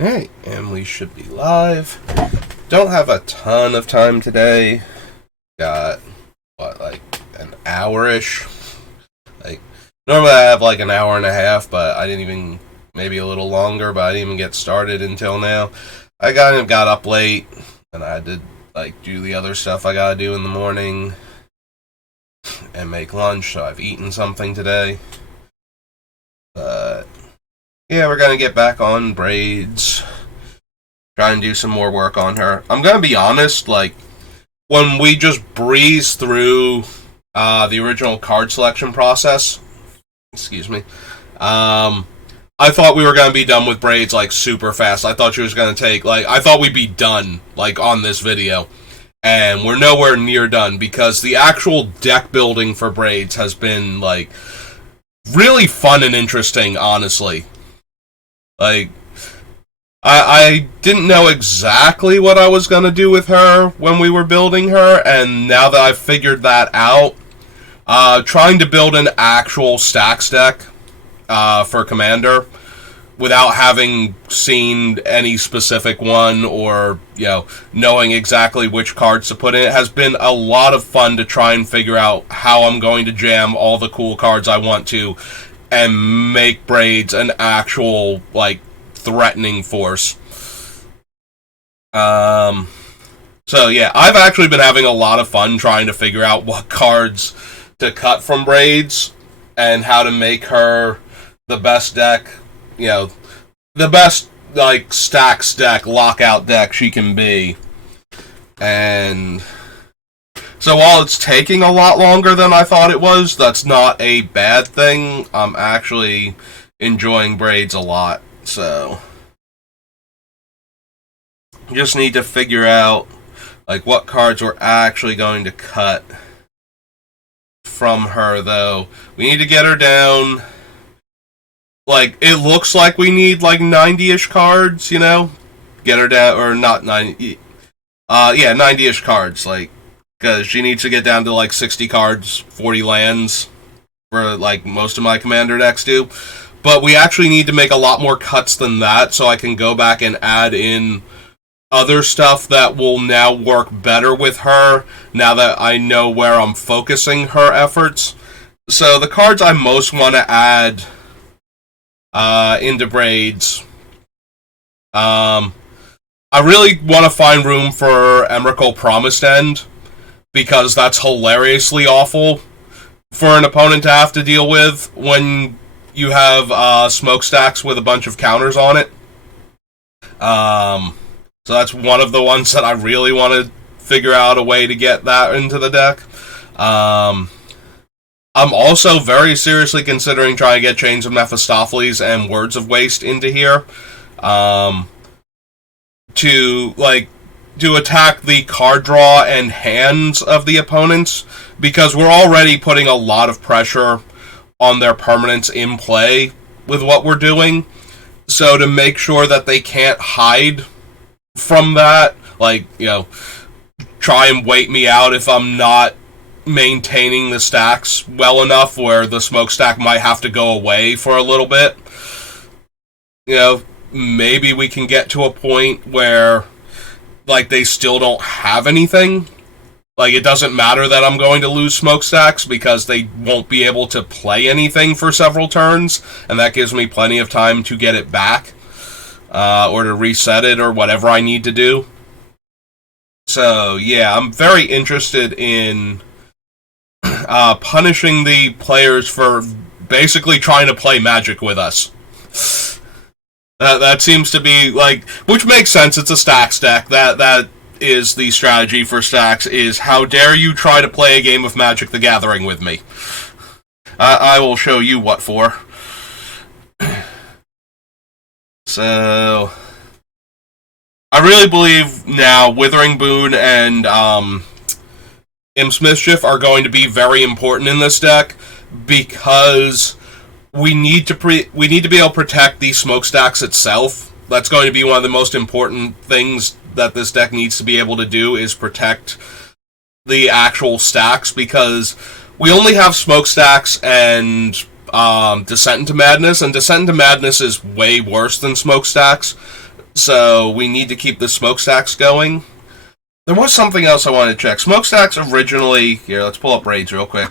Alright, and we should be live. Don't have a ton of time today. Got, like an hour-ish? Like, normally I have like an hour and a half, but I didn't even, maybe a little longer, but I didn't even get started until now. I got up late, and I had to, do the other stuff I gotta do in the morning, and make lunch, so I've eaten something today. But yeah, we're gonna get back on Braids. Try and do some more work on her. I'm gonna be honest, when we just breeze through the original card selection process, excuse me, I thought we were gonna be done with Braids, super fast. I thought she was gonna take, I thought we'd be done, on this video. And we're nowhere near done, because the actual deck building for Braids has been, really fun and interesting, honestly. I didn't know exactly what I was going to do with her when we were building her, and now that I've figured that out, trying to build an actual stacks deck for Commander without having seen any specific one or, knowing exactly which cards to put in it has been a lot of fun to try and figure out how I'm going to jam all the cool cards I want to and make Braids an actual, threatening force. So yeah, I've actually been having a lot of fun trying to figure out what cards to cut from Braids and how to make her the best deck, the best, stacks deck, lockout deck she can be. And so while it's taking a lot longer than I thought it was, that's not a bad thing. I'm actually enjoying Braids a lot. So just need to figure out what cards we're actually going to cut from her, though. We need to get her down. It looks like we need 90-ish cards, get her down, or not 90. Yeah, 90-ish cards, because she needs to get down to 60 cards, 40 lands for most of my Commander decks do. But we actually need to make a lot more cuts than that, so I can go back and add in other stuff that will now work better with her, now that I know where I'm focusing her efforts. So the cards I most want to add into Braids, I really want to find room for Emrakul Promised End, because that's hilariously awful for an opponent to have to deal with when you have smokestacks with a bunch of counters on it. So that's one of the ones that I really want to figure out a way to get that into the deck. I'm also very seriously considering trying to get Chains of Mephistopheles and Words of Waste into here. To attack the card draw and hands of the opponents, because we're already putting a lot of pressure on their permanents in play with what we're doing. So to make sure that they can't hide from that, try and wait me out if I'm not maintaining the stacks well enough where the smokestack might have to go away for a little bit. Maybe we can get to a point where they still don't have anything. It doesn't matter that I'm going to lose smokestacks because they won't be able to play anything for several turns, and that gives me plenty of time to get it back, or to reset it, or whatever I need to do. So, yeah, I'm very interested in punishing the players for basically trying to play Magic with us. That seems to be, which makes sense, it's a stacks deck, that is the strategy for stacks, is how dare you try to play a game of Magic the Gathering with me. I will show you what for. So I really believe now Withering Boon and Imp's Mischief are going to be very important in this deck, because we need to be able to protect the smokestacks itself. That's going to be one of the most important things that this deck needs to be able to do, is protect the actual stacks, because we only have smokestacks and Descent into Madness, and Descent into Madness is way worse than smokestacks. So we need to keep the smokestacks going. There was something else I wanted to check. Smokestacks originally... Here, let's pull up Braids real quick.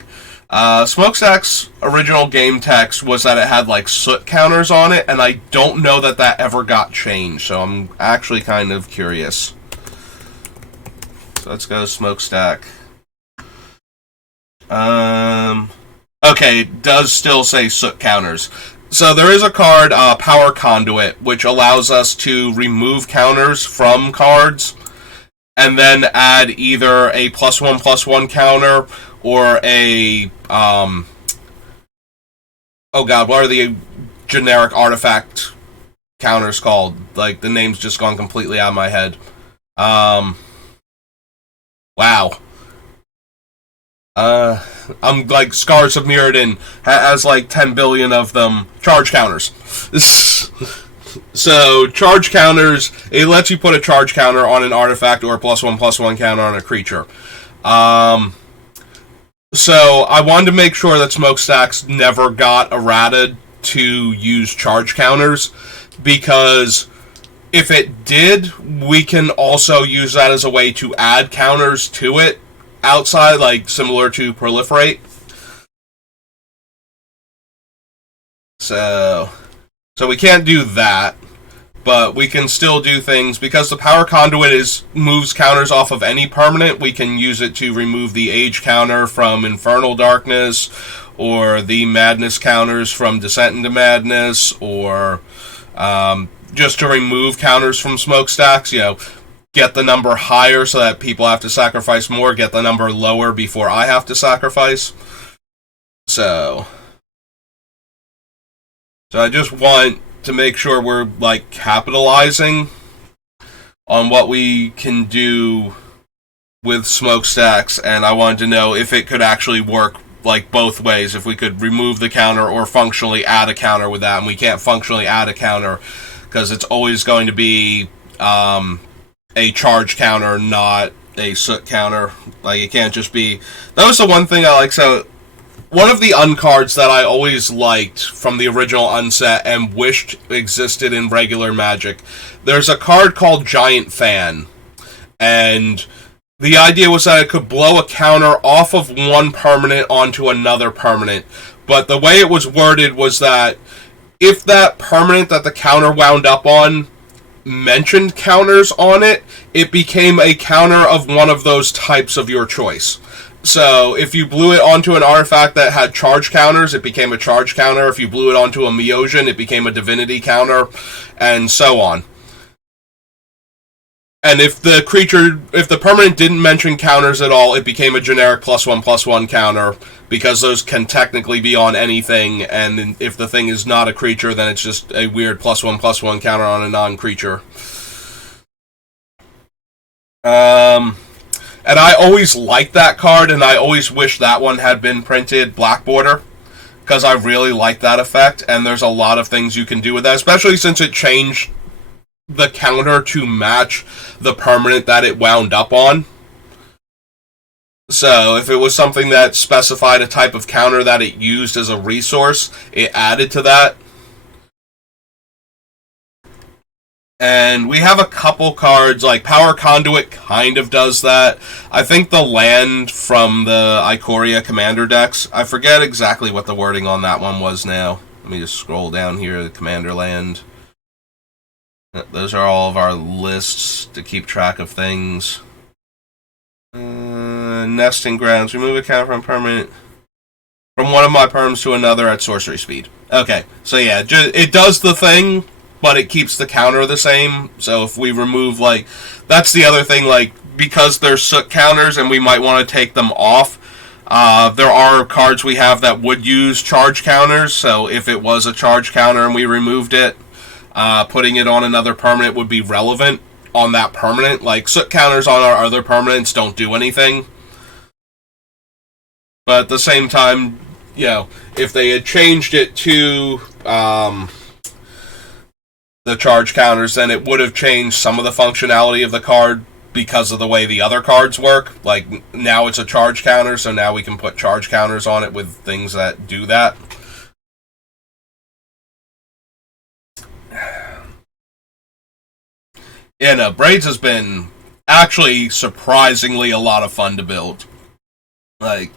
Smokestack's original game text was that it had, like, soot counters on it, and I don't know that that ever got changed, so I'm actually kind of curious. So let's go smokestack. Okay, it does still say soot counters. So there is a card, Power Conduit, which allows us to remove counters from cards and then add either a +1/+1 counter or a oh god, what are the generic artifact counters called? Like, the name's just gone completely out of my head. Wow. I'm like, Scars of Mirrodin has like 10 billion of them. Charge counters. So, charge counters, it lets you put a charge counter on an artifact or a +1/+1 counter on a creature. So, I wanted to make sure that smokestacks never got errated to use charge counters, because if it did, we can also use that as a way to add counters to it outside, like similar to Proliferate. So we can't do that, but we can still do things, because the Power Conduit moves counters off of any permanent. We can use it to remove the Age counter from Infernal Darkness, or the Madness counters from Descent into Madness, or just to remove counters from smokestacks. Get the number higher so that people have to sacrifice more, get the number lower before I have to sacrifice. So I just want to make sure we're, like, capitalizing on what we can do with smokestacks, and I wanted to know if it could actually work, like, both ways, if we could remove the counter or functionally add a counter with that. And we can't functionally add a counter because it's always going to be a charge counter, not a soot counter. Like, it can't just be... That was the one thing I like. So, one of the uncards that I always liked from the original unset and wished existed in regular Magic, there's a card called Giant Fan. And the idea was that it could blow a counter off of one permanent onto another permanent. But the way it was worded was that if that permanent that the counter wound up on mentioned counters on it, it became a counter of one of those types of your choice. So if you blew it onto an artifact that had charge counters, it became a charge counter. If you blew it onto a Meosian, it became a divinity counter, and so on. And if the permanent didn't mention counters at all, it became a generic +1/+1 counter, because those can technically be on anything, and if the thing is not a creature, then it's just a weird +1/+1 counter on a non-creature. And I always liked that card, and I always wish that one had been printed black border, because I really like that effect, and there's a lot of things you can do with that, especially since it changed the counter to match the permanent that it wound up on. So if it was something that specified a type of counter that it used as a resource, it added to that. And we have a couple cards, like Power Conduit kind of does that. I think the land from the Ikoria Commander decks, I forget exactly what the wording on that one was now. Let me just scroll down here, the Commander land. Those are all of our lists to keep track of things. Nesting Grounds. Remove a counter from permanent from one of my perms to another at sorcery speed. Okay, so yeah, it does the thing, but it keeps the counter the same. So if we remove, like, that's the other thing, like, because they're soot counters and we might want to take them off, there are cards we have that would use charge counters. So if it was a charge counter and we removed it, putting it on another permanent would be relevant on that permanent. Like, soot counters on our other permanents don't do anything. But at the same time, if they had changed it to the charge counters, then it would have changed some of the functionality of the card because of the way the other cards work. Like, now it's a charge counter, so now we can put charge counters on it with things that do that. Braids has been actually surprisingly a lot of fun to build. Like,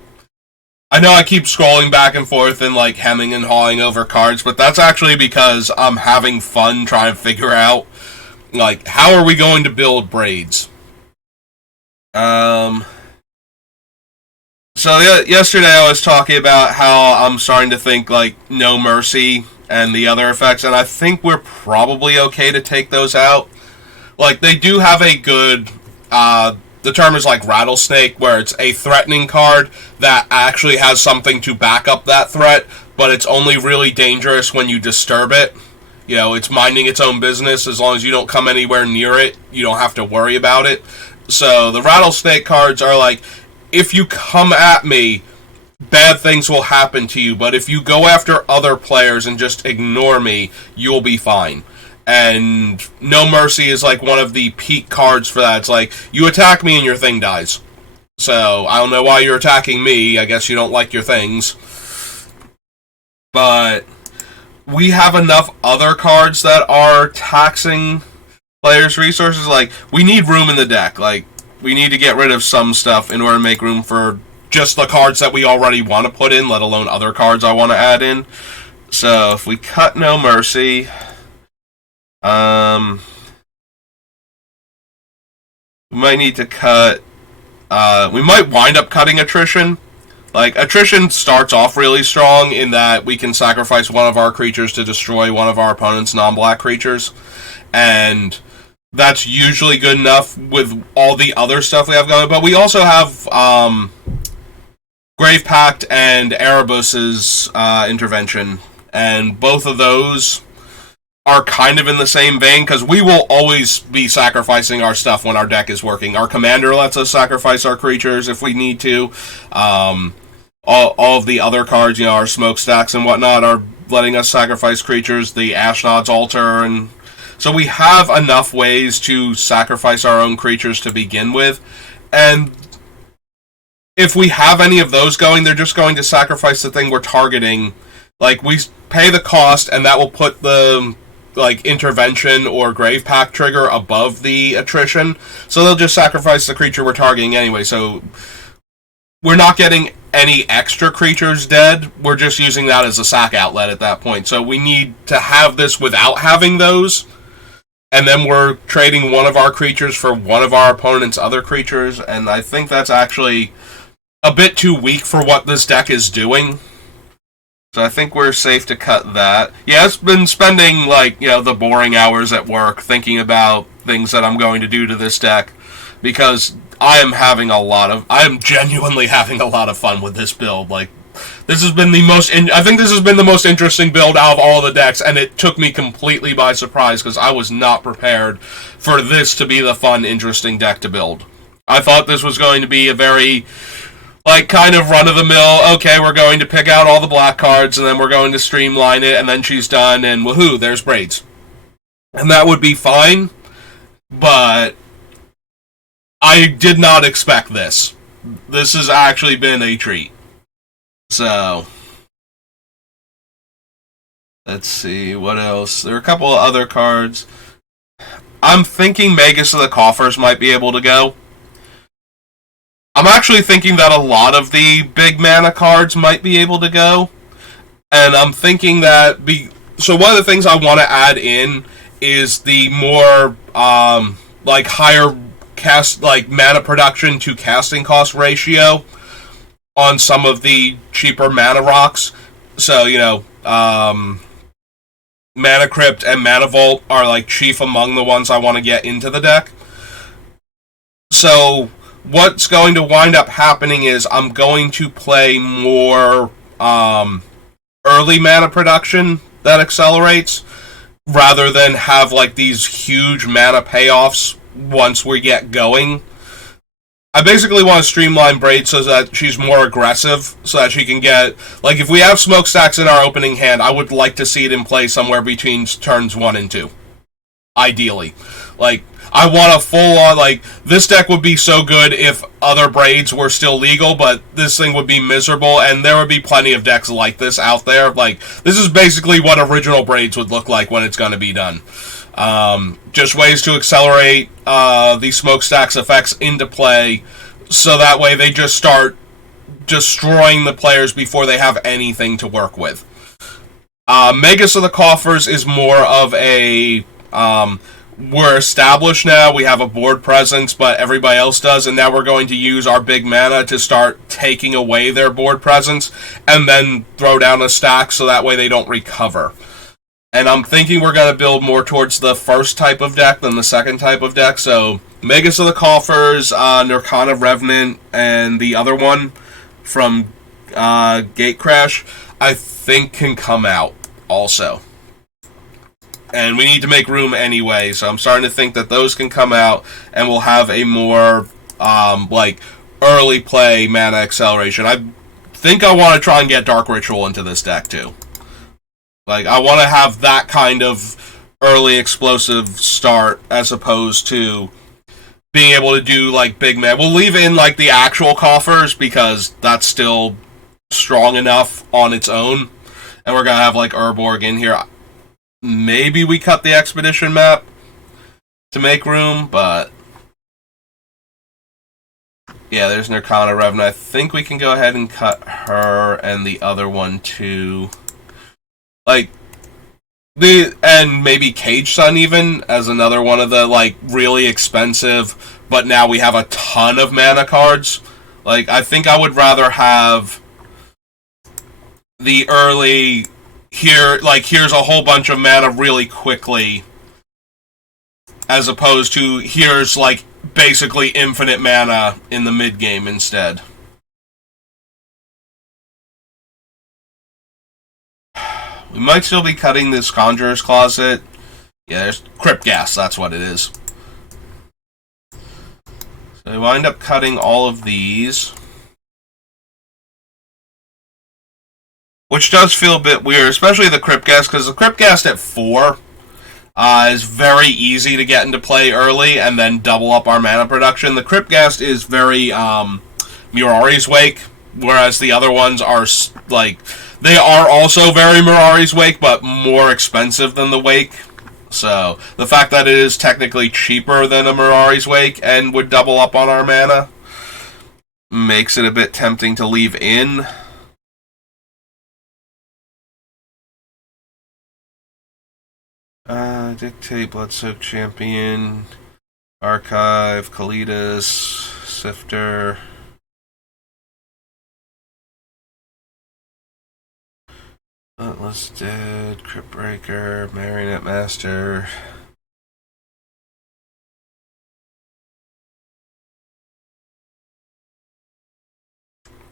I know I keep scrolling back and forth and like hemming and hawing over cards, but that's actually because I'm having fun trying to figure out like how are we going to build Braids. So yesterday I was talking about how I'm starting to think like No Mercy and the other effects, and I think we're probably okay to take those out. Like, they do have a good, the term is like Rattlesnake, where it's a threatening card that actually has something to back up that threat, but it's only really dangerous when you disturb it. You know, it's minding its own business. As long as you don't come anywhere near it, you don't have to worry about it. So the Rattlesnake cards are like, if you come at me, bad things will happen to you, but if you go after other players and just ignore me, you'll be fine. And No Mercy is like one of the peak cards for that. It's like, you attack me and your thing dies. So, I don't know why you're attacking me. I guess you don't like your things. But we have enough other cards that are taxing players' resources. Like, we need room in the deck. Like, we need to get rid of some stuff in order to make room for just the cards that we already want to put in, let alone other cards I want to add in. So, if we cut No Mercy... we might need to cut... we might wind up cutting Attrition. Like, Attrition starts off really strong in that we can sacrifice one of our creatures to destroy one of our opponent's non-black creatures. And that's usually good enough with all the other stuff we have going. But we also have Grave Pact and Erebus's Intervention. And both of those are kind of in the same vein, because we will always be sacrificing our stuff when our deck is working. Our commander lets us sacrifice our creatures if we need to. All of the other cards, you know, our smokestacks and whatnot, are letting us sacrifice creatures. The Ashnod's Altar, and so we have enough ways to sacrifice our own creatures to begin with. And if we have any of those going, they're just going to sacrifice the thing we're targeting. Like, we pay the cost, and that will put the like Intervention or Grave Pact trigger above the Attrition, so they'll just sacrifice the creature we're targeting anyway, so we're not getting any extra creatures dead, we're just using that as a sack outlet at that point. So we need to have this without having those, and then we're trading one of our creatures for one of our opponent's other creatures, and I think that's actually a bit too weak for what this deck is doing. So I think we're safe to cut that. Yeah, I've been spending, like, you know, the boring hours at work thinking about things that I'm going to do to this deck, because I am genuinely having a lot of fun with this build. Like, this has been I think this has been the most interesting build out of all the decks, and it took me completely by surprise, because I was not prepared for this to be the fun, interesting deck to build. I thought this was going to be a very, like, kind of run-of-the-mill, okay, we're going to pick out all the black cards, and then we're going to streamline it, and then she's done, and woohoo, there's Braids. And that would be fine, but I did not expect this. This has actually been a treat. So, let's see, what else? There are a couple of other cards. I'm thinking Magus of the Coffers might be able to go. I'm actually thinking that a lot of the big mana cards might be able to go. And I'm thinking that... So one of the things I want to add in is the more, like, higher mana production to casting cost ratio on some of the cheaper mana rocks. So, you know, Mana Crypt and Mana Vault are, like, chief among the ones I want to get into the deck. So what's going to wind up happening is I'm going to play more early mana production that accelerates, rather than have like these huge mana payoffs once we get going. I basically want to streamline Braid so that she's more aggressive, so that she can get... Like, if we have smokestacks in our opening hand, I would like to see it in play somewhere between turns 1 and 2. Ideally. Like, I want a full-on, like, this deck would be so good if other Braids were still legal, but this thing would be miserable, and there would be plenty of decks like this out there. Like, this is basically what original Braids would look like when it's going to be done. Just ways to accelerate the smokestack's effects into play, so that way they just start destroying the players before they have anything to work with. Magus of the Coffers is more of a we're established now, we have a board presence, but everybody else does, and now we're going to use our big mana to start taking away their board presence, and then throw down a stack so that way they don't recover. And I'm thinking we're going to build more towards the first type of deck than the second type of deck, so Magus of the Coffers, Nirkana Revenant, and the other one from Gatecrash, I think can come out also. And we need to make room anyway, so I'm starting to think that those can come out, and we'll have a more, early play mana acceleration. I think I want to try and get Dark Ritual into this deck, too. I want to have that kind of early explosive start, as opposed to being able to do, big mana. We'll leave in, the actual coffers, because that's still strong enough on its own. And we're going to have, Urborg in here. Maybe we cut the expedition map to make room, but yeah, there's Nirkana Revenant. I think we can go ahead and cut her and the other one too. And maybe Cage Sun even as another one of the really expensive, but now we have a ton of mana cards. I think I would rather have the early here's a whole bunch of mana really quickly, as opposed to here's basically infinite mana in the mid game instead. We might still be cutting this Conjurer's Closet. Yeah, there's Crypt Gas, that's what it is. So we wind up cutting all of these, which does feel a bit weird, especially the Crypt Gas, because the Crypt Gas at 4 is very easy to get into play early and then double up our mana production. The Crypt Gas is very Mirari's Wake, whereas the other ones are, they are also very Mirari's Wake, but more expensive than the Wake. So, the fact that it is technically cheaper than a Mirari's Wake and would double up on our mana makes it a bit tempting to leave in. Dictate, Bloodsoaked Champion, Archive, Kalidas, Sifter. Atlas Dead, Cryptbreaker, Marionette Master.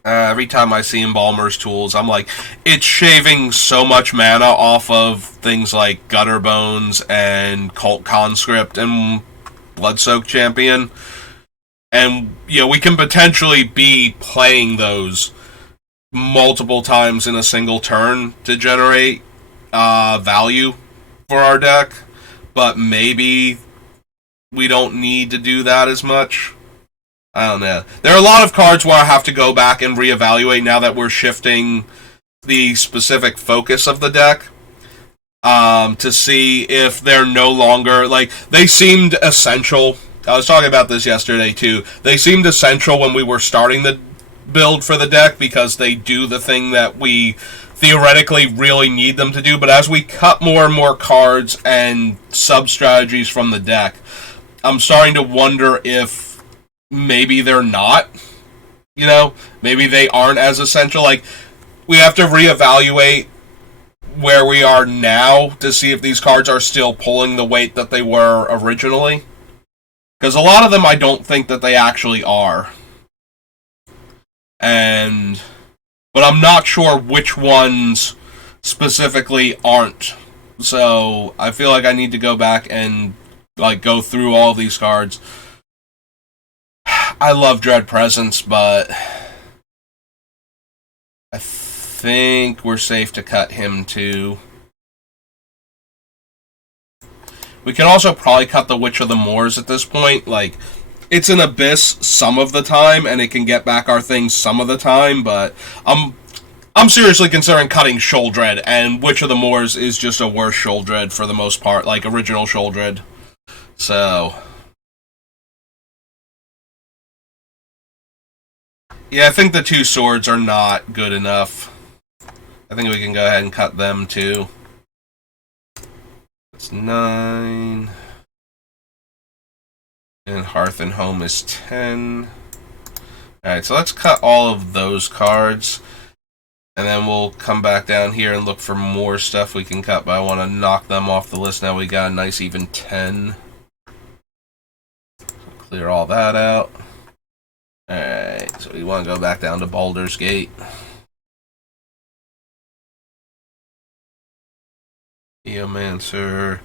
Every time I see Embalmer's Tools, I'm like, it's shaving so much mana off of things like Gutter Bones and Cult Conscript and Bloodsoaked Champion. And, we can potentially be playing those multiple times in a single turn to generate value for our deck. But maybe we don't need to do that as much. I don't know. There are a lot of cards where I have to go back and reevaluate now that we're shifting the specific focus of the deck, to see if they're no longer, they seemed essential. I was talking about this yesterday too. They seemed essential when we were starting the build for the deck because they do the thing that we theoretically really need them to do, but as we cut more and more cards and sub-strategies from the deck, I'm starting to wonder if maybe they're not, maybe they aren't as essential. We have to reevaluate where we are now to see if these cards are still pulling the weight that they were originally. Because a lot of them I don't think that they actually are. But I'm not sure which ones specifically aren't. So I feel like I need to go back and go through all of these cards. I love Dread Presence, but I think we're safe to cut him too. We can also probably cut the Witch of the Moors at this point. It's an Abyss some of the time, and it can get back our things some of the time, but I'm seriously considering cutting Sholdred, and Witch of the Moors is just a worse Sholdred for the most part, like original Sholdred. So, yeah, I think the two swords are not good enough. I think we can go ahead and cut them too. That's 9. And Hearth and Home is 10. Alright, so let's cut all of those cards. And then we'll come back down here and look for more stuff we can cut, but I want to knock them off the list now. We got a nice even 10. So clear all that out. Alright, so we want to go back down to Baldur's Gate. Geomancer.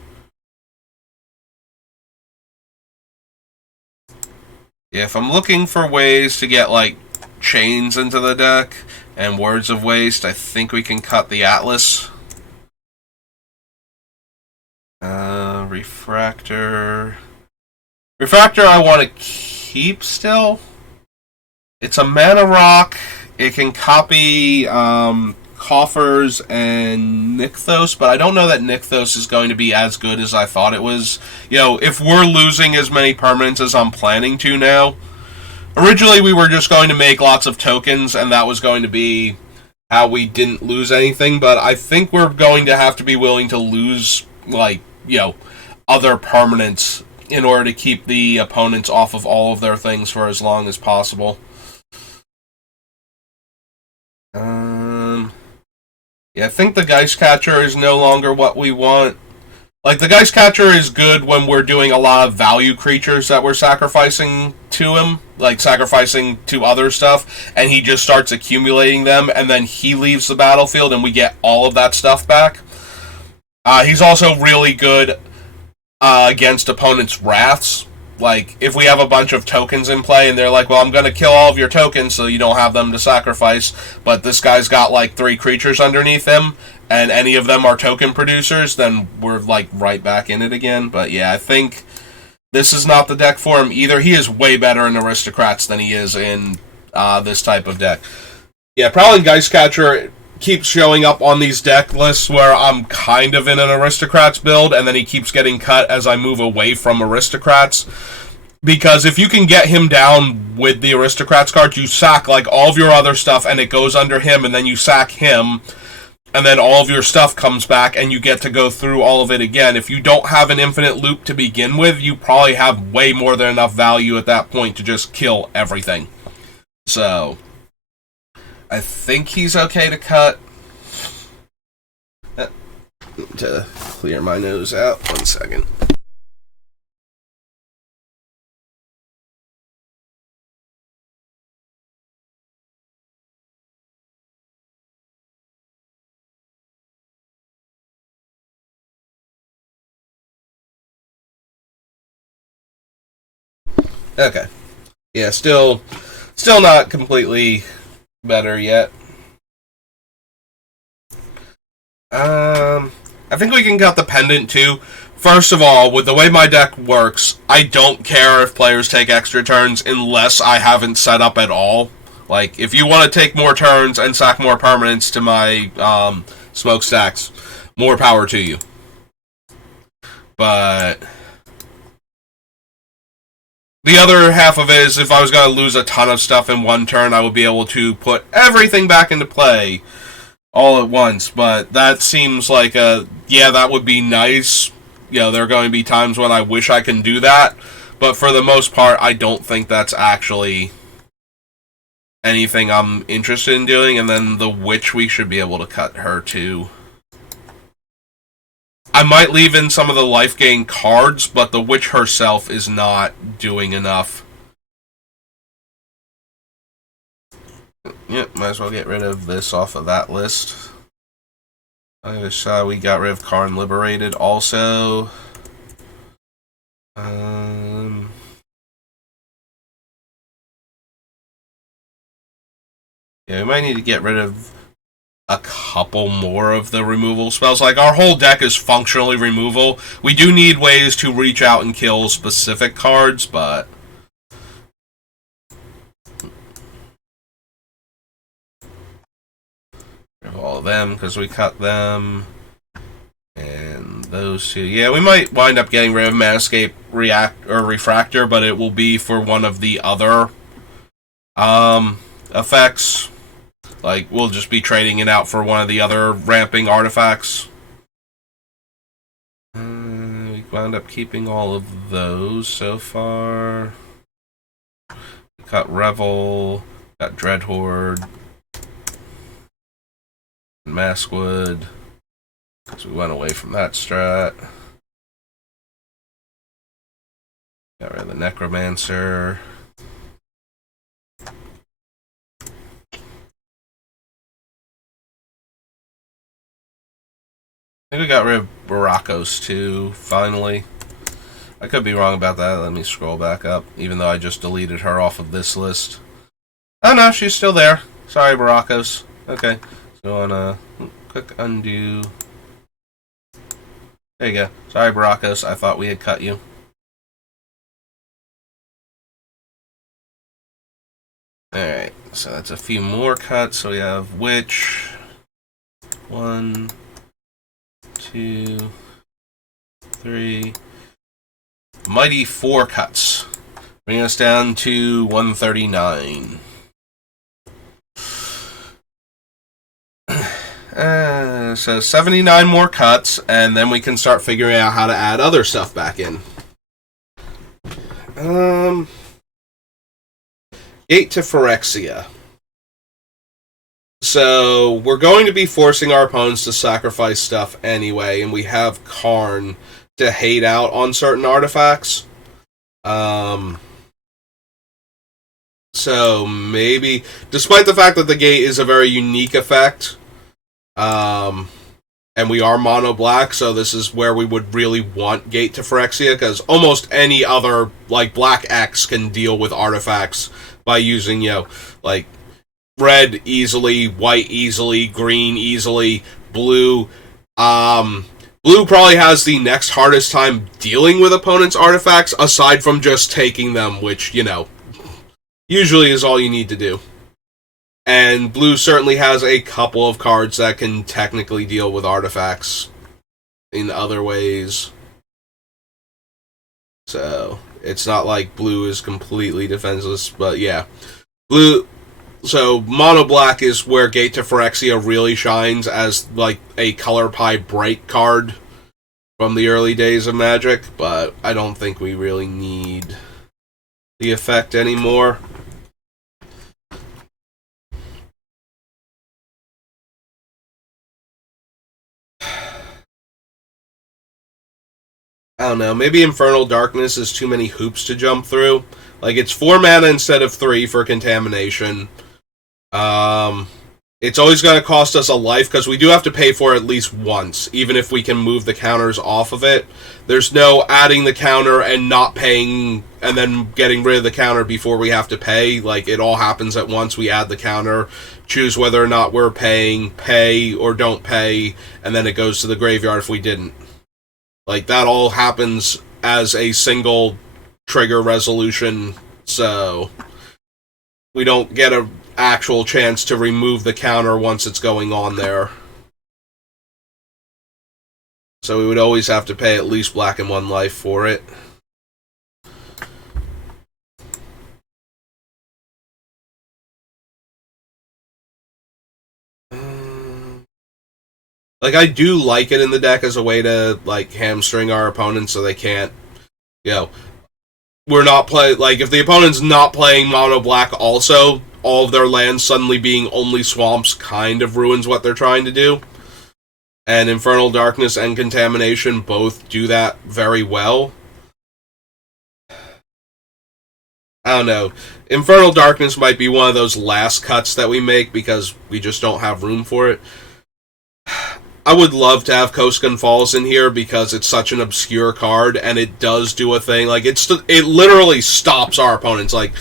Yeah, if I'm looking for ways to get, like, chains into the deck and Words of Waste, I think we can cut the Atlas. Refractor. Refractor I want to keep still. It's a mana rock. It can copy Coffers and Nykthos, but I don't know that Nykthos is going to be as good as I thought it was. You know, if we're losing as many permanents as I'm planning to now, originally we were just going to make lots of tokens, and that was going to be how we didn't lose anything, but I think we're going to have to be willing to lose, like, you know, other permanents in order to keep the opponents off of all of their things for as long as possible. Yeah, I think the Geistcatcher is no longer what we want. Like, the Geistcatcher is good when we're doing a lot of value creatures that we're sacrificing to him, like sacrificing to other stuff, and he just starts accumulating them, and then he leaves the battlefield, and we get all of that stuff back. He's also really good against opponents' wraths. Like, if we have a bunch of tokens in play and they're like, well, I'm going to kill all of your tokens so you don't have them to sacrifice, but this guy's got like 3 creatures underneath him, and any of them are token producers, then we're like right back in it again. But yeah, I think this is not the deck for him either. He is way better in Aristocrats than he is in this type of deck. Yeah, probably Geistcatcher keeps showing up on these deck lists where I'm kind of in an Aristocrats build, and then he keeps getting cut as I move away from Aristocrats. Because if you can get him down with the Aristocrats cards, you sack like all of your other stuff and it goes under him, and then you sack him, and then all of your stuff comes back and you get to go through all of it again. If you don't have an infinite loop to begin with, you probably have way more than enough value at that point to just kill everything. So I think he's okay to cut. To clear my nose out. 1 second. Okay. Yeah, still not completely better yet. I think we can cut the pendant too. First of all, with the way my deck works, I don't care if players take extra turns unless I haven't set up at all. Like, if you want to take more turns and sack more permanents to my smokestacks, more power to you. But the other half of it is if I was going to lose a ton of stuff in one turn, I would be able to put everything back into play all at once. But that seems like yeah, that would be nice. You know, there are going to be times when I wish I can do that. But for the most part, I don't think that's actually anything I'm interested in doing. And then the Witch, we should be able to cut her too. I might leave in some of the life gain cards, but the Witch herself is not doing enough. Yep, might as well get rid of this off of that list. I just saw we got rid of Karn Liberated also. Yeah, we might need to get rid of a couple more of the removal spells. Like, our whole deck is functionally removal. We do need ways to reach out and kill specific cards, but of them because we cut them. And those two. Yeah, we might wind up getting rid of Manscape Refractor, but it will be for one of the other effects. Like, we'll just be trading it out for one of the other ramping artifacts. We wound up keeping all of those so far. We got Revel, got Dreadhorde, Maskwood, because we went away from that strat. Got rid of the Necromancer. I think we got rid of Barakos too, finally. I could be wrong about that. Let me scroll back up, even though I just deleted her off of this list. Oh no, she's still there. Sorry, Barakos. Okay, so on a quick undo. There you go. Sorry, Barakos. I thought we had cut you. Alright, so that's a few more cuts. So we have Witch. 1, 2, 3. Mighty 4 cuts. Bringing us down to 139. So 79 more cuts, and then we can start figuring out how to add other stuff back in. Gate to Phyrexia. So we're going to be forcing our opponents to sacrifice stuff anyway, and we have Karn to hate out on certain artifacts. So maybe, despite the fact that the gate is a very unique effect, and we are mono black, so this is where we would really want Gate to Phyrexia, because almost any other, like, black X can deal with artifacts by using, like, red easily, white easily, green easily, blue. Blue probably has the next hardest time dealing with opponents' artifacts, aside from just taking them, which, usually is all you need to do. And blue certainly has a couple of cards that can technically deal with artifacts in other ways. So, it's not like blue is completely defenseless, but yeah. Blue... So, mono black is where Gate to Phyrexia really shines as, like, a color pie break card from the early days of Magic, but I don't think we really need the effect anymore. I don't know, maybe Infernal Darkness is too many hoops to jump through. Like, it's 4 mana instead of 3 for Contamination. It's always going to cost us a life, because we do have to pay for it at least once, even if we can move the counters off of it. There's no adding the counter and not paying, and then getting rid of the counter before we have to pay. Like, it all happens at once. We add the counter, choose whether or not we're paying, pay or don't pay, and then it goes to the graveyard if we didn't. Like, that all happens as a single trigger resolution, so we don't get an actual chance to remove the counter once it's going on there. So we would always have to pay at least black and 1 life for it. Like, I do like it in the deck as a way to, like, hamstring our opponents so they can't, we're not like, if the opponent's not playing mono black also, all of their lands suddenly being only swamps kind of ruins what they're trying to do. And Infernal Darkness and Contamination both do that very well. I don't know. Infernal Darkness might be one of those last cuts that we make because we just don't have room for it. I would love to have Koskan Falls in here because it's such an obscure card and it does do a thing. Like, it literally stops our opponents. Like,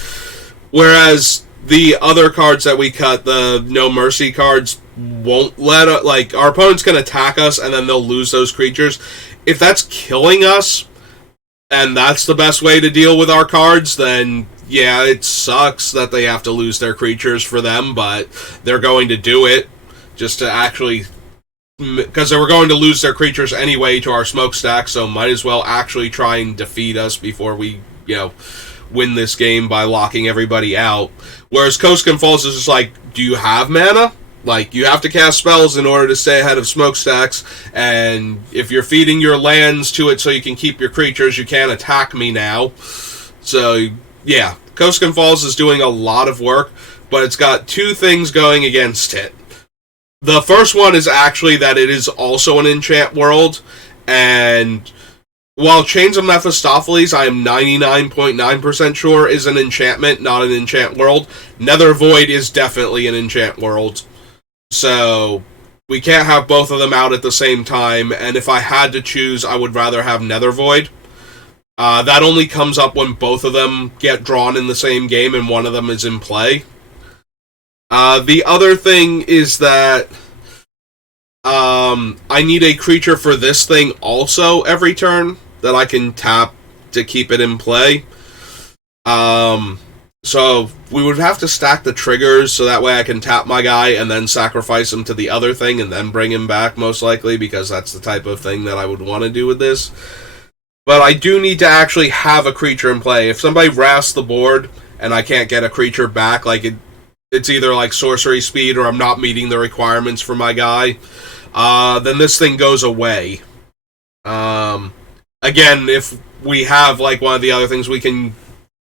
whereas the other cards that we cut, the No Mercy cards, won't let like, our opponents can attack us and then they'll lose those creatures. If that's killing us, and that's the best way to deal with our cards, then yeah, it sucks that they have to lose their creatures for them, but they're going to do it. just to actually, because they were going to lose their creatures anyway to our smokestack, so might as well actually try and defeat us before we, win this game by locking everybody out. Whereas Koskin Falls is just like, do you have mana? Like, you have to cast spells in order to stay ahead of smokestacks, and if you're feeding your lands to it so you can keep your creatures, you can't attack me now. So, yeah, Koskin Falls is doing a lot of work, but it's got two things going against it. The first one is actually that it is also an enchant world, and while Chains of Mephistopheles, I am 99.9% sure is an enchantment, not an enchant world, Nether Void is definitely an enchant world. So, we can't have both of them out at the same time, and if I had to choose, I would rather have Nether Void. That only comes up when both of them get drawn in the same game and one of them is in play. The other thing is that I need a creature for this thing also every turn that I can tap to keep it in play. So we would have to stack the triggers so that way I can tap my guy and then sacrifice him to the other thing and then bring him back, most likely, because that's the type of thing that I would want to do with this. But I do need to actually have a creature in play. If somebody wraths the board and I can't get a creature back, like it's either like sorcery speed or I'm not meeting the requirements for my guy, then this thing goes away. Again, if we have like one of the other things, we can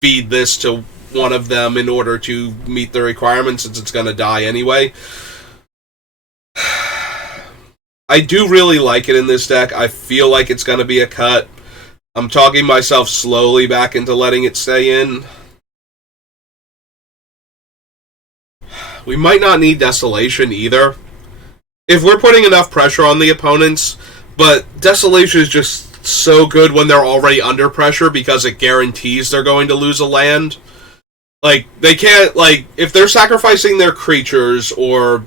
feed this to one of them in order to meet the requirements, since it's going to die anyway. I do really like it in this deck. I feel like it's going to be a cut. I'm talking myself slowly back into letting it stay in. We might not need Desolation either, if we're putting enough pressure on the opponents, but Desolation is just so good when they're already under pressure because it guarantees they're going to lose a land. Like, they can't, like, if they're sacrificing their creatures or,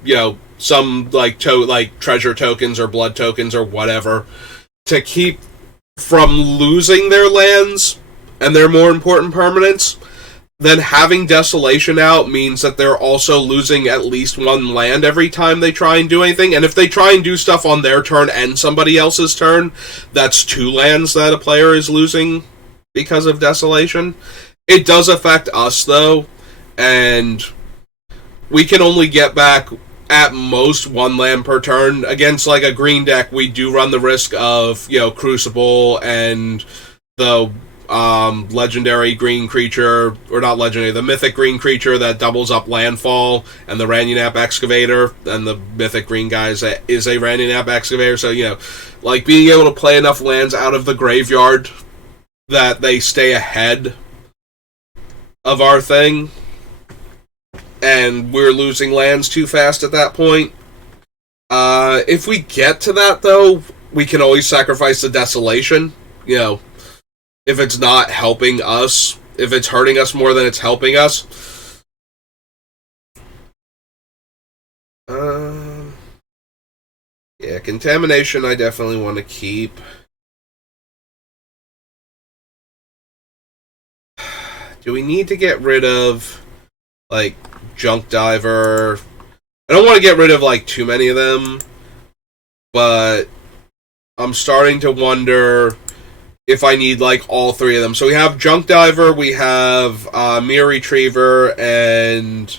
some, like, treasure tokens or blood tokens or whatever to keep from losing their lands and their more important permanents, then having Desolation out means that they're also losing at least one land every time they try and do anything. And if they try and do stuff on their turn and somebody else's turn, that's two lands that a player is losing because of Desolation. It does affect us, though, and we can only get back at most one land per turn. Against, like, a green deck, we do run the risk of, Crucible and the legendary green creature, or not legendary, the mythic green creature that doubles up landfall, and the Ranunap Excavator, and the mythic green guy is a Ranunap Excavator, so, like, being able to play enough lands out of the graveyard that they stay ahead of our thing, and we're losing lands too fast at that point. If we get to that, though, we can always sacrifice the Desolation, if it's not helping us, if it's hurting us more than it's helping us. Yeah, Contamination I definitely want to keep. Do we need to get rid of, like, Junk Diver? I don't want to get rid of, like, too many of them, but I'm starting to wonder if I need, like, all three of them. So we have Junk Diver, we have Mirror Retriever, and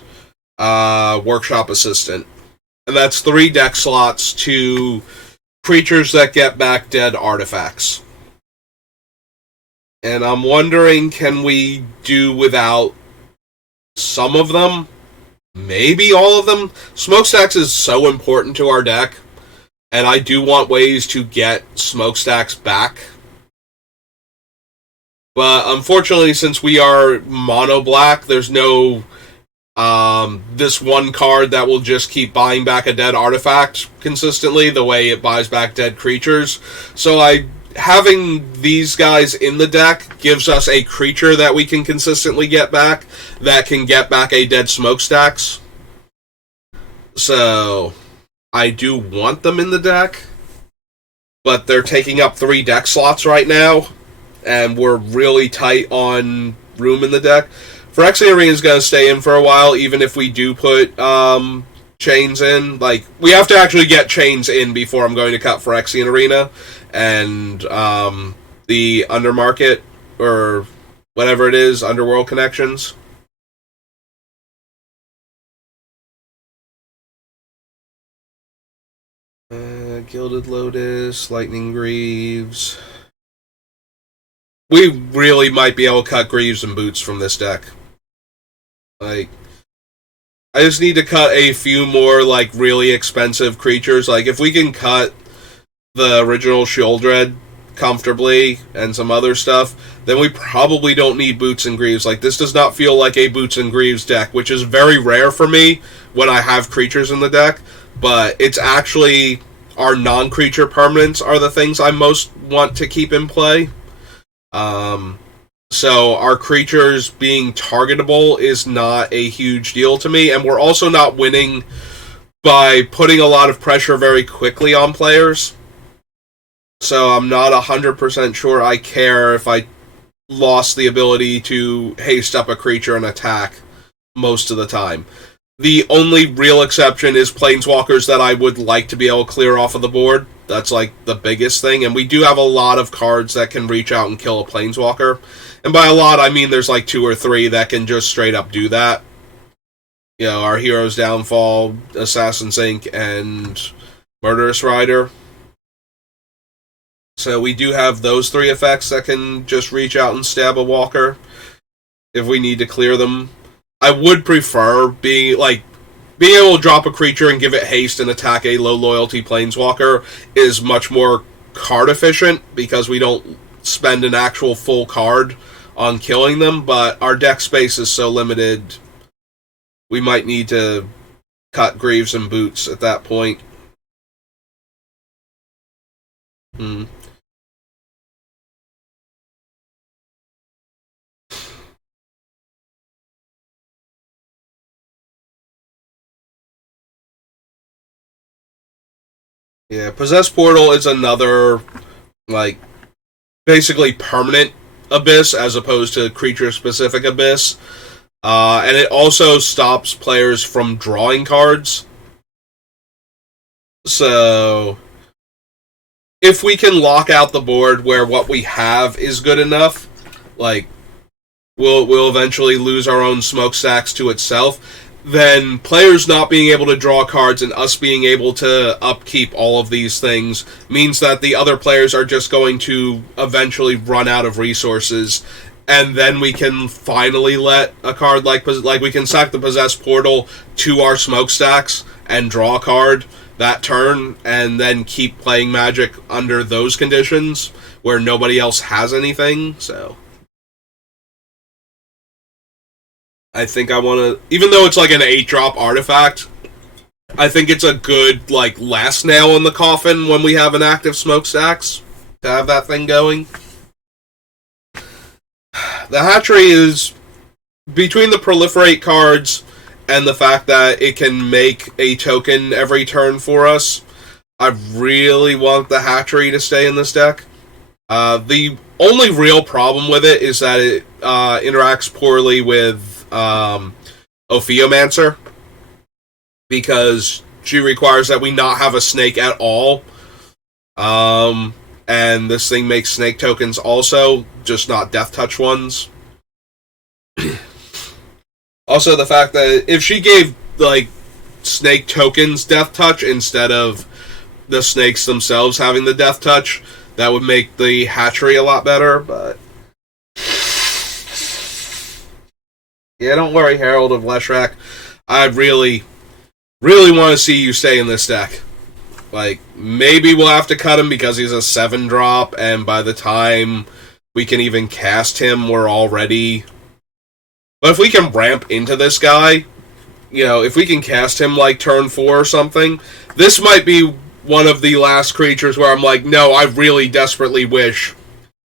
Workshop Assistant. And that's 3 deck slots to creatures that get back dead artifacts. And I'm wondering, can we do without some of them? Maybe all of them? Smokestacks is so important to our deck, and I do want ways to get smokestacks back. But unfortunately, since we are mono-black, there's no this one card that will just keep buying back a dead artifact consistently, the way it buys back dead creatures. So having these guys in the deck gives us a creature that we can consistently get back that can get back a dead smokestacks. So I do want them in the deck, but they're taking up 3 deck slots right now, and we're really tight on room in the deck. Phyrexian Arena is going to stay in for a while, even if we do put chains in. Like, we have to actually get chains in before I'm going to cut Phyrexian Arena and the Undermarket, or whatever it is, Underworld Connections. Gilded Lotus, Lightning Greaves. We really might be able to cut Greaves and Boots from this deck. Like, I just need to cut a few more, like, really expensive creatures. Like, if we can cut the original Sheoldred comfortably and some other stuff, then we probably don't need Boots and Greaves. Like, this does not feel like a Boots and Greaves deck, which is very rare for me when I have creatures in the deck, but it's actually our non-creature permanents are the things I most want to keep in play. So our creatures being targetable is not a huge deal to me, and we're also not winning by putting a lot of pressure very quickly on players. So I'm not 100% sure I care if I lost the ability to haste up a creature and attack most of the time. The only real exception is Planeswalkers that I would like to be able to clear off of the board. That's like the biggest thing, and we do have a lot of cards that can reach out and kill a Planeswalker. And by a lot, I mean there's like 2 or 3 that can just straight up do that. You know, our Hero's Downfall, Assassin's Ink, and Murderous Rider. So we do have those 3 effects that can just reach out and stab a walker if we need to clear them. I would prefer being able to drop a creature and give it haste and attack a low loyalty Planeswalker is much more card efficient because we don't spend an actual full card on killing them, but our deck space is so limited, we might need to cut Greaves and Boots at that point. Yeah, Possess Portal is another, like, basically permanent Abyss as opposed to creature-specific Abyss. And it also stops players from drawing cards. So, if we can lock out the board where what we have is good enough, like, we'll eventually lose our own smokestacks to itself, then players not being able to draw cards and us being able to upkeep all of these things means that the other players are just going to eventually run out of resources, and then we can finally let a card like we can sack the Possess Portal to our smokestacks and draw a card that turn, and then keep playing Magic under those conditions where nobody else has anything. So I think I want to, even though it's like an 8-drop artifact, I think it's a good, like, last nail in the coffin when we have an active smokestacks to have that thing going. The hatchery is, between the proliferate cards and the fact that it can make a token every turn for us, I really want the hatchery to stay in this deck. The only real problem with it is that it interacts poorly with Ophiomancer, because she requires that we not have a snake at all. And this thing makes snake tokens also, just not death touch ones. Also, the fact that if she gave, like, snake tokens death touch instead of the snakes themselves having the death touch, that would make the hatchery a lot better, but yeah, don't worry, Herald of Leshrac. I really, really want to see you stay in this deck. Like, maybe we'll have to cut him because he's a 7-drop, and by the time we can even cast him, we're already... But if we can ramp into this guy, you know, if we can cast him, like, turn 4 or something, this might be one of the last creatures where I'm like, no, I really desperately wish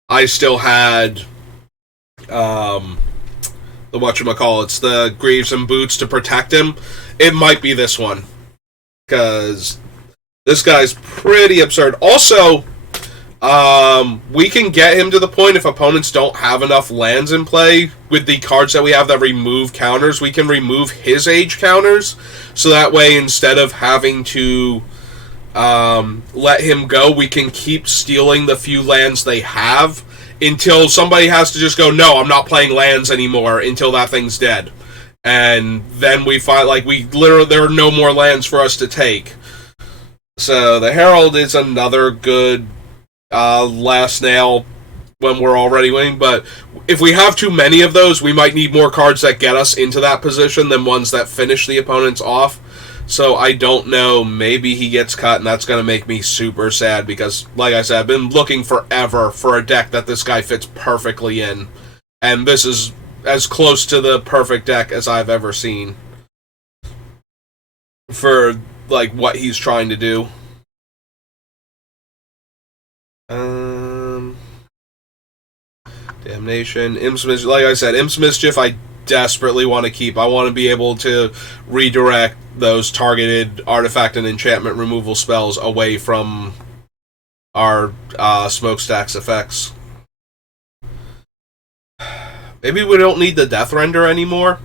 I still had, the whatchamacallits, the Greaves and Boots to protect him. It might be this one. Because this guy's pretty absurd. Also, We can get him to the point if opponents don't have enough lands in play with the cards that we have that remove counters. We can remove his age counters, so that way instead of having to let him go, we can keep stealing the few lands they have until somebody has to just go, no, I'm not playing lands anymore until that thing's dead. And then we find, like, there are no more lands for us to take. So the Herald is another good last nail when we're already winning, but if we have too many of those, we might need more cards that get us into that position than ones that finish the opponents off. So I don't know, maybe he gets cut, and that's going to make me super sad, because, like I said, I've been looking forever for a deck that this guy fits perfectly in, and this is as close to the perfect deck as I've ever seen for, like, what he's trying to do. Damnation. Imps Mischief, like I said, Imps Mischief I desperately want to keep. I want to be able to redirect those targeted artifact and enchantment removal spells away from our smokestack's effects. Maybe we don't need the Death Render anymore.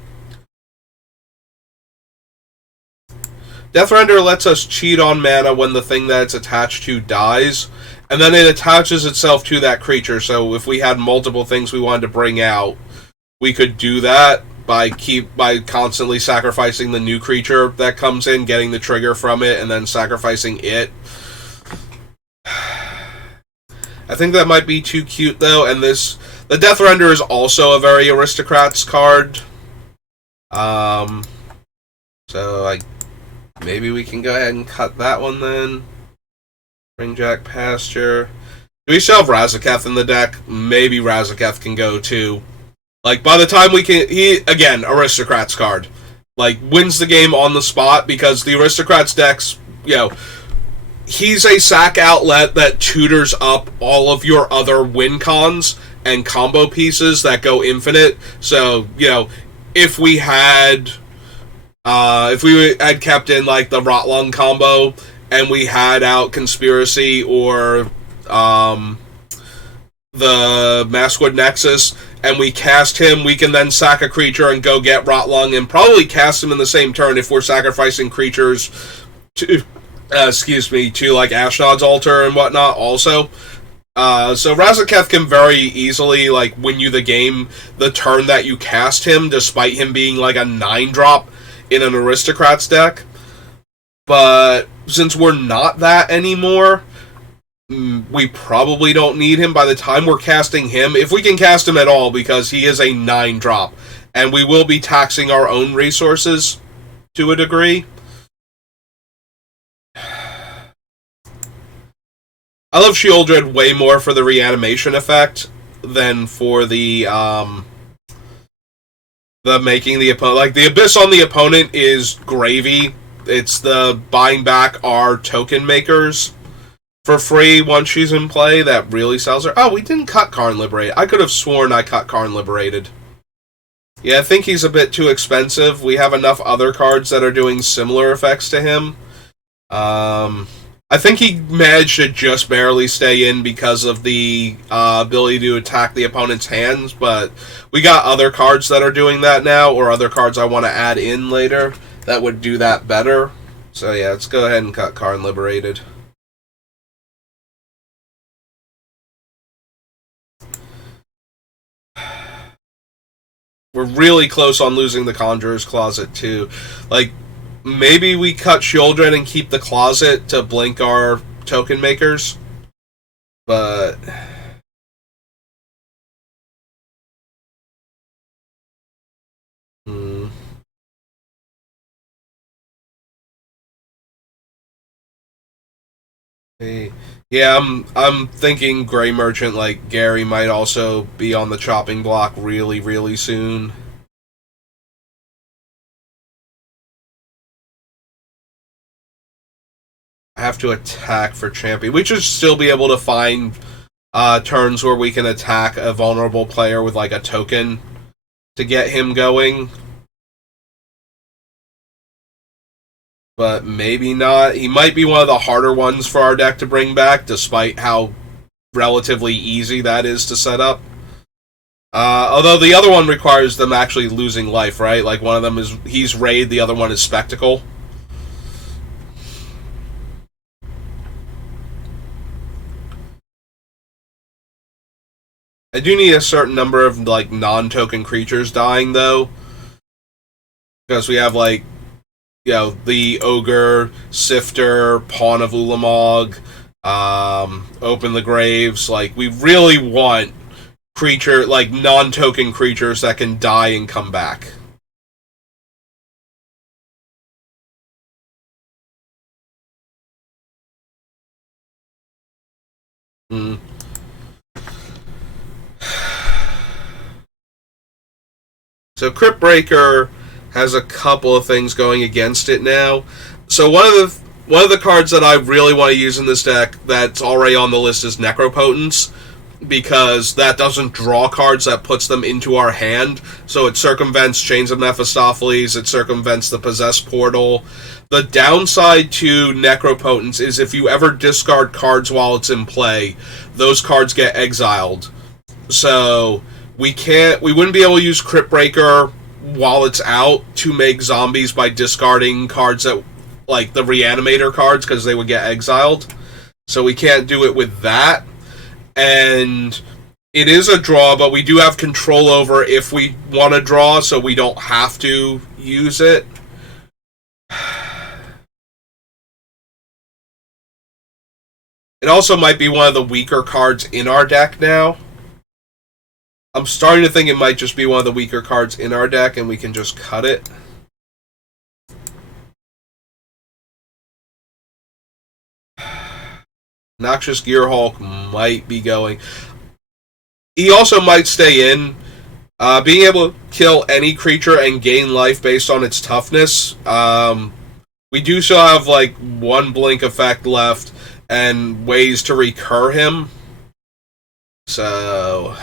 Death Render lets us cheat on mana when the thing that it's attached to dies, and then it attaches itself to that creature. So if we had multiple things we wanted to bring out, we could do that by constantly sacrificing the new creature that comes in, getting the trigger from it, and then sacrificing it. I think that might be too cute, though, and the Death Render is also a very Aristocrats card. So maybe we can go ahead and cut that one then. Ringjack Pasture. Do we still have Razaketh in the deck? Maybe Razaketh can go too. Like, by the time again, Aristocrats card. Like, wins the game on the spot, because the Aristocrats decks, he's a sack outlet that tutors up all of your other win cons and combo pieces that go infinite. So, if we had kept in, like, the Rotlung combo, and we had out Conspiracy or the Maskwood Nexus, and we cast him, we can then sack a creature and go get Rotlung, and probably cast him in the same turn if we're sacrificing creatures to, like Ashnod's Altar and whatnot also. So Razaketh can very easily, like, win you the game the turn that you cast him, despite him being like a 9-drop in an Aristocrats deck. But since we're not that anymore, we probably don't need him by the time we're casting him, if we can cast him at all, because he is a 9-drop, and we will be taxing our own resources to a degree. I love Shieldred way more for the reanimation effect than for the making the opponent... Like, the Abyss on the opponent is gravy. It's the buying back our token makers for free once she's in play that really sells her. Oh, we didn't cut Karn Liberated. I could have sworn I cut Karn Liberated. Yeah, I think he's a bit too expensive. We have enough other cards that are doing similar effects to him. I think he managed to just barely stay in because of the ability to attack the opponent's hands, but we got other cards that are doing that now, or other cards I want to add in later that would do that better. So yeah, let's go ahead and cut Karn Liberated. We're really close on losing the Conjurer's Closet too. Like, maybe we cut Shieldred and keep the Closet to blink our token makers. But yeah, I'm thinking Grey Merchant, like Gary, might also be on the chopping block really, really soon. I have to attack for champion. We should still be able to find turns where we can attack a vulnerable player with like a token to get him going. But maybe not. He might be one of the harder ones for our deck to bring back, despite how relatively easy that is to set up. Although the other one requires them actually losing life, right? Like one of them he's Raid, the other one is Spectacle. I do need a certain number of like non-token creatures dying though, because we have like the Ogre, Sifter, Pawn of Ulamog, Open the Graves. Like we really want non-token creatures that can die and come back. Mm. So Crypt Breaker has a couple of things going against it now. So one of the cards that I really want to use in this deck that's already on the list is Necropotence, because that doesn't draw cards, that puts them into our hand. So it circumvents Chains of Mephistopheles, it circumvents the Possess Portal. The downside to Necropotence is if you ever discard cards while it's in play, those cards get exiled. So we wouldn't be able to use Crypt Breaker while it's out to make zombies by discarding cards that, like the Reanimator cards, because they would get exiled. So we can't do it with that. And it is a draw, but we do have control over if we want to draw, so we don't have to use it. It also might be one of the weaker cards in our deck now. I'm starting to think it might just be one of the weaker cards in our deck, and we can just cut it. Noxious Gearhulk might be going. He also might stay in. Being able to kill any creature and gain life based on its toughness. We do still have like one blink effect left and ways to recur him. So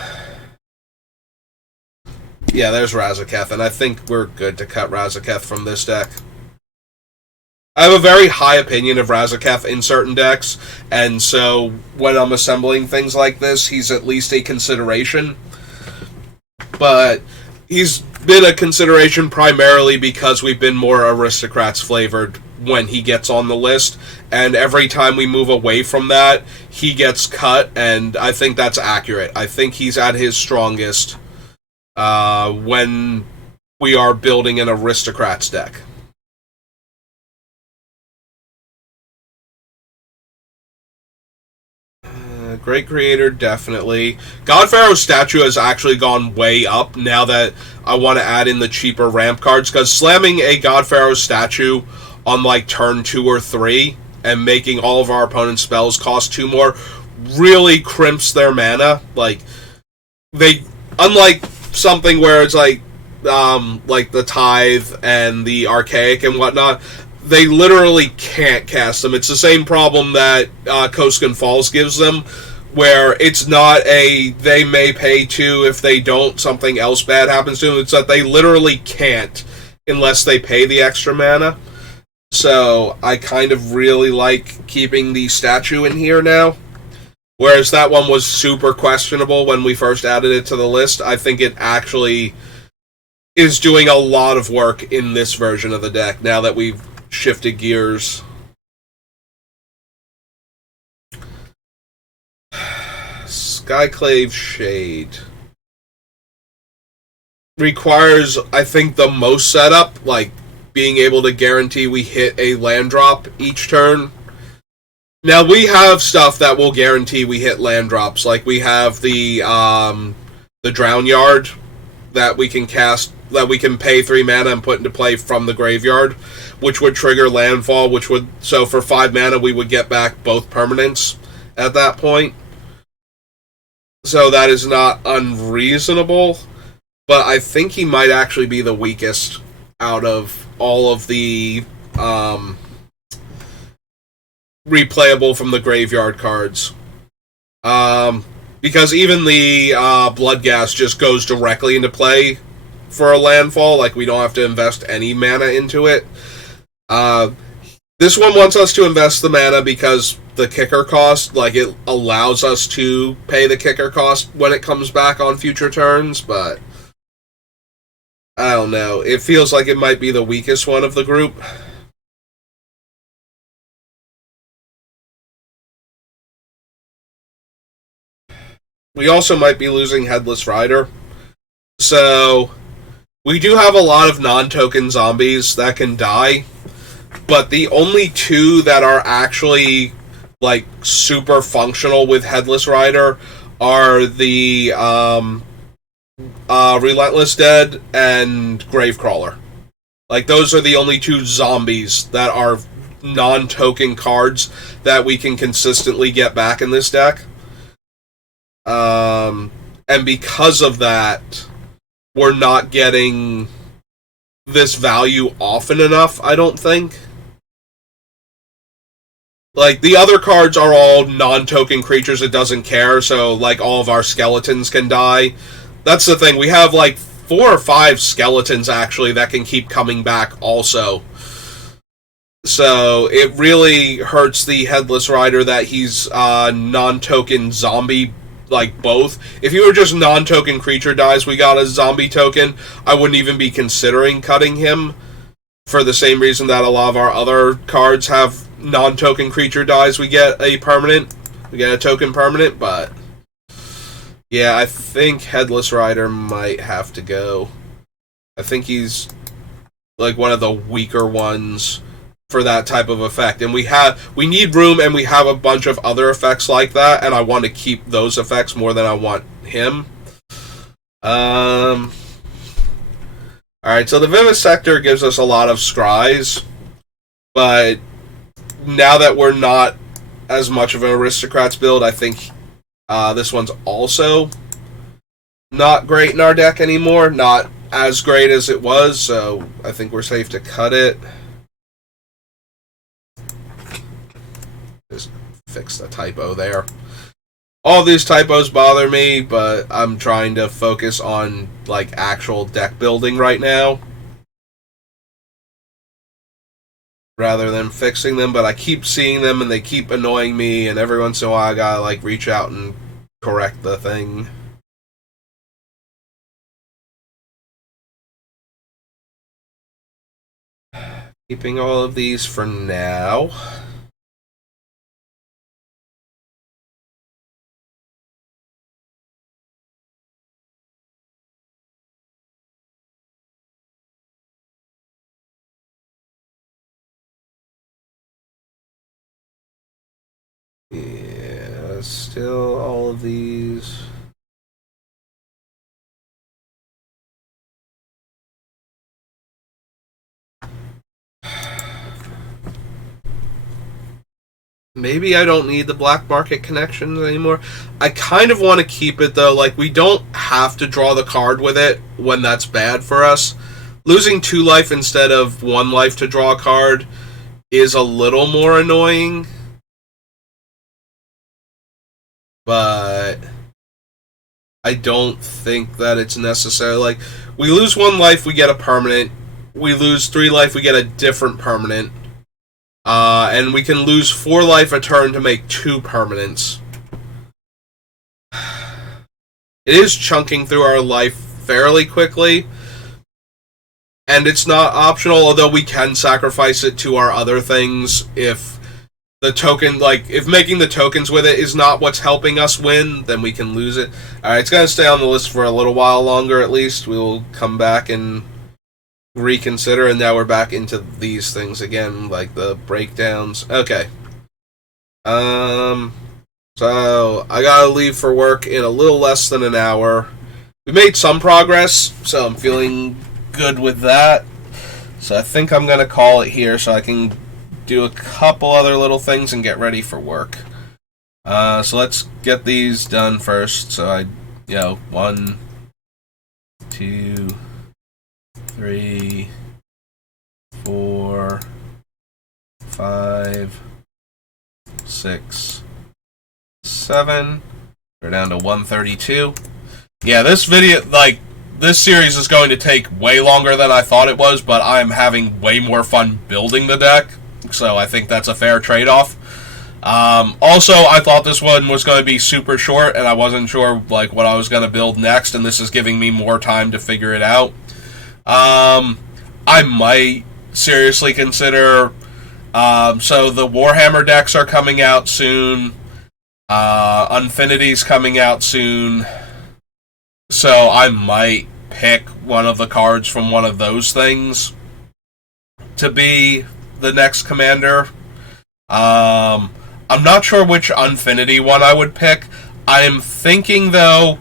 yeah, there's Razaketh, and I think we're good to cut Razaketh from this deck. I have a very high opinion of Razaketh in certain decks, and so when I'm assembling things like this, he's at least a consideration. But he's been a consideration primarily because we've been more Aristocrats flavored when he gets on the list, and every time we move away from that, he gets cut, and I think that's accurate. I think he's at his strongest when we are building an Aristocrats deck. Great Creator, definitely. God Pharaoh's statue has actually gone way up now that I want to add in the cheaper ramp cards, because slamming a God Pharaoh statue on like turn 2 or 3 and making all of our opponent's spells cost 2 more really crimps their mana. Like, they, unlike something where it's like the Tithe and the Archaic and whatnot, they literally can't cast them. It's the same problem that Koskin Falls gives them, where it's not a they may pay 2, if they don't, something else bad happens to them. It's that they literally can't unless they pay the extra mana. So I kind of really like keeping the statue in here now. Whereas that one was super questionable when we first added it to the list. I think it actually is doing a lot of work in this version of the deck now that we've shifted gears. Skyclave Shade requires, I think, the most setup, like being able to guarantee we hit a land drop each turn. Now, we have stuff that will guarantee we hit land drops, like we have the Drown Yard that we can cast, that we can pay 3 mana and put into play from the graveyard, which would trigger landfall, so for 5 mana we would get back both permanents at that point. So that is not unreasonable, but I think he might actually be the weakest out of all of the replayable from the graveyard cards. Because even the Bloodghast just goes directly into play for a landfall, like we don't have to invest any mana into it. This one wants us to invest the mana because the kicker cost, like, it allows us to pay the kicker cost when it comes back on future turns, but I don't know. It feels like it might be the weakest one of the group. We also might be losing Headless Rider. So, we do have a lot of non-token zombies that can die, but the only two that are actually, like, super functional with Headless Rider are the Relentless Dead and Gravecrawler. Like, those are the only two zombies that are non-token cards that we can consistently get back in this deck. And because of that, we're not getting this value often enough, I don't think. Like, the other cards are all non-token creatures, it doesn't care, so, like, all of our skeletons can die. That's the thing, we have, like, 4 or 5 skeletons, actually, that can keep coming back also. So, it really hurts the Headless Rider that he's non-token zombie, like, both. If you were just non-token creature dies, we got a zombie token, I wouldn't even be considering cutting him, for the same reason that a lot of our other cards have non-token creature dies, we get a permanent, we get a token permanent, but yeah, I think Headless Rider might have to go. I think he's, like, one of the weaker ones for that type of effect, and we need room, and we have a bunch of other effects like that, and I want to keep those effects more than I want him. Alright, so the Vivisector gives us a lot of scries, but now that we're not as much of an Aristocrats build, I think this one's also not great in our deck anymore. Not as great as it was, so I think we're safe to cut it. Just fix the typo there. All these typos bother me, but I'm trying to focus on, like, actual deck building right now, rather than fixing them, but I keep seeing them and they keep annoying me, and every once in a while I gotta, like, reach out and correct the thing. Keeping all of these for now. Yeah, still all of these. Maybe I don't need the black market connections anymore. I kind of want to keep it, though. Like, we don't have to draw the card with it when that's bad for us. Losing 2 life instead of 1 life to draw a card is a little more annoying. But I don't think that it's necessary. Like, we lose 1 life, we get a permanent. We lose 3 life, we get a different permanent. And we can lose 4 life a turn to make 2 permanents. It is chunking through our life fairly quickly, and it's not optional, although we can sacrifice it to our other things if the token, like, if making the tokens with it is not what's helping us win, then we can lose it. Alright, it's going to stay on the list for a little while longer at least. We will come back and reconsider, and now we're back into these things again, like the breakdowns. Okay. So I gotta leave for work in a little less than an hour. We made some progress, so I'm feeling good with that. So I think I'm gonna call it here so I can do a couple other little things and get ready for work. So let's get these done first. So 1, 2, 3, 4, 5, 6, 7. We're down to 132. Yeah, this video, like, this series is going to take way longer than I thought it was, but I'm having way more fun building the deck. So I think that's a fair trade-off. Also, I thought this one was going to be super short, and I wasn't sure like what I was going to build next, and this is giving me more time to figure it out. I might seriously consider... so the Warhammer decks are coming out soon. Infinity's coming out soon. So I might pick one of the cards from one of those things to be the next commander. I'm not sure which Infinity one I would pick. I am thinking, though,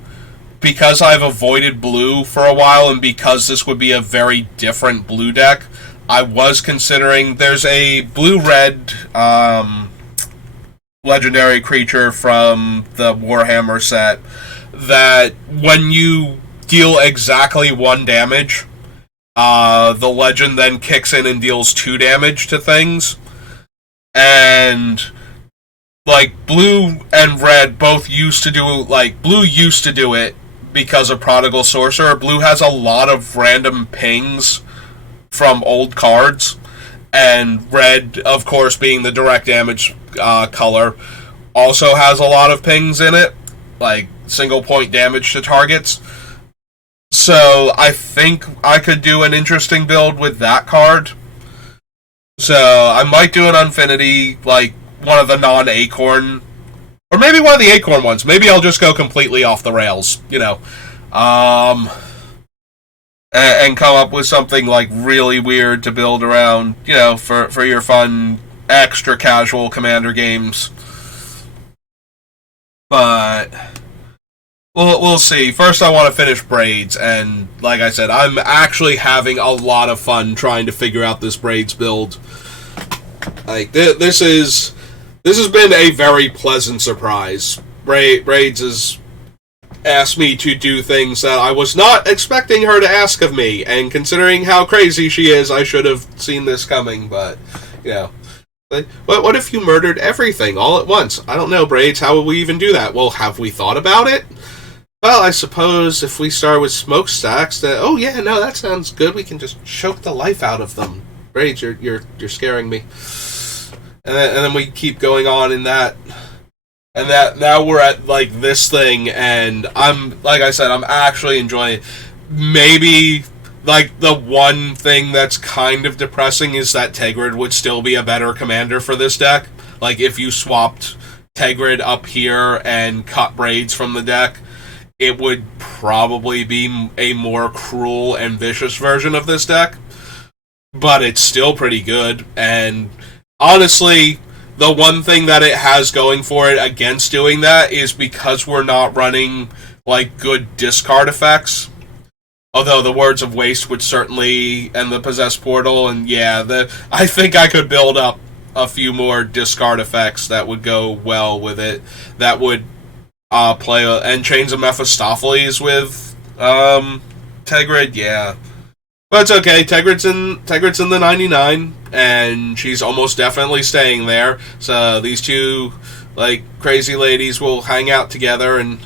because I've avoided blue for a while and because this would be a very different blue deck, I was considering there's a blue-red legendary creature from the Warhammer set that when you deal exactly 1 damage, the legend then kicks in and deals 2 damage to things. And like blue and red both used to do, like blue used to do it because of Prodigal Sorcerer. Blue has a lot of random pings from old cards, and red, of course, being the direct damage color, also has a lot of pings in it, like single point damage to targets. So I think I could do an interesting build with that card. So I might do an Infinity, like one of the non-Acorn, or maybe one of the Acorn ones. Maybe I'll just go completely off the rails, you know, and come up with something like really weird to build around, you know, for your fun, extra casual Commander games. But we'll see. First, I want to finish Braids, and like I said, I'm actually having a lot of fun trying to figure out this Braids build. Like this has been a very pleasant surprise. Braids has asked me to do things that I was not expecting her to ask of me, and considering how crazy she is, I should have seen this coming, but, you know. What if you murdered everything all at once? I don't know, Braids, how would we even do that? Well, have we thought about it? Well, I suppose if we start with smokestacks, then, oh yeah, no, that sounds good, we can just choke the life out of them. Braids, you're scaring me. And then we keep going on in that. And that now we're at, like, this thing, and I'm, like I said, I'm actually enjoying it. Maybe, like, the one thing that's kind of depressing is that Tegrid would still be a better commander for this deck. Like, if you swapped Tegrid up here and cut Braids from the deck, it would probably be a more cruel and vicious version of this deck. But it's still pretty good, and honestly, the one thing that it has going for it against doing that is because we're not running, like, good discard effects. Although the Words of Waste would certainly, and the Possessed Portal, and yeah, I think I could build up a few more discard effects that would go well with it. That would play, and Chains of Mephistopheles with Tegrid, yeah. But it's okay, Tegrid's in the 99, and she's almost definitely staying there. So these two, like, crazy ladies will hang out together, and...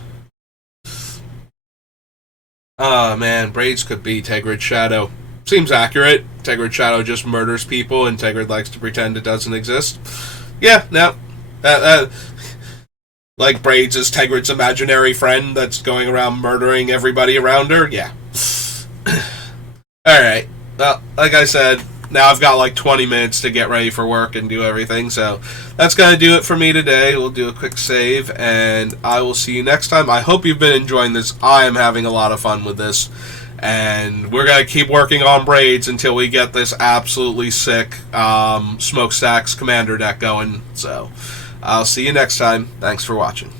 oh, man, Braids could be Tegrid's Shadow. Seems accurate. Tegrid's Shadow just murders people, and Tegrid likes to pretend it doesn't exist. Yeah, no. Like, Braids is Tegrid's imaginary friend that's going around murdering everybody around her? Yeah. Alright, well, like I said, now I've got like 20 minutes to get ready for work and do everything, so that's going to do it for me today. We'll do a quick save, and I will see you next time. I hope you've been enjoying this. I am having a lot of fun with this, and we're going to keep working on Braids until we get this absolutely sick Smokestacks Commander deck going, so I'll see you next time. Thanks for watching.